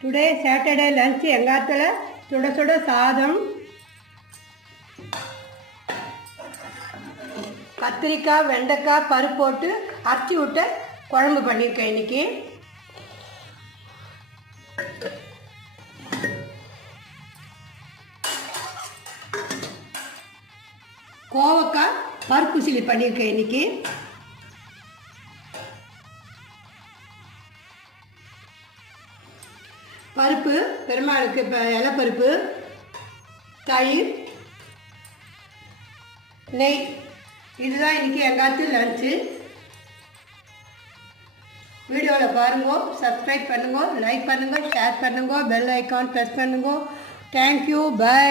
Today Saturday lunch எங்காத்தில் சுட சுட சாதம், கத்திரிக்காய் வெண்டைக்காய் பருப்பு போட்டு அரைச்சி விட்ட குழம்பு பண்ணியிருக்கேன் இன்றைக்கி. கோவக்காய் பருப்பு சிலி பண்ணியிருக்கேன் இன்றைக்கி. பருப்பு பெருமாளுக்கு இப்போ இலைப்பருப்பு, தயிர், நெய், இதுதான் இன்றைக்கி எங்காத்து லன்ச்சு. வீடியோவில் பாருங்க, சப்ஸ்கிரைப் பண்ணுங்க, லைக் பண்ணுங்க, ஷேர் பண்ணுங்க, பெல் ஐக்கான் ப்ரெஸ் பண்ணுங்க. Thank you, by.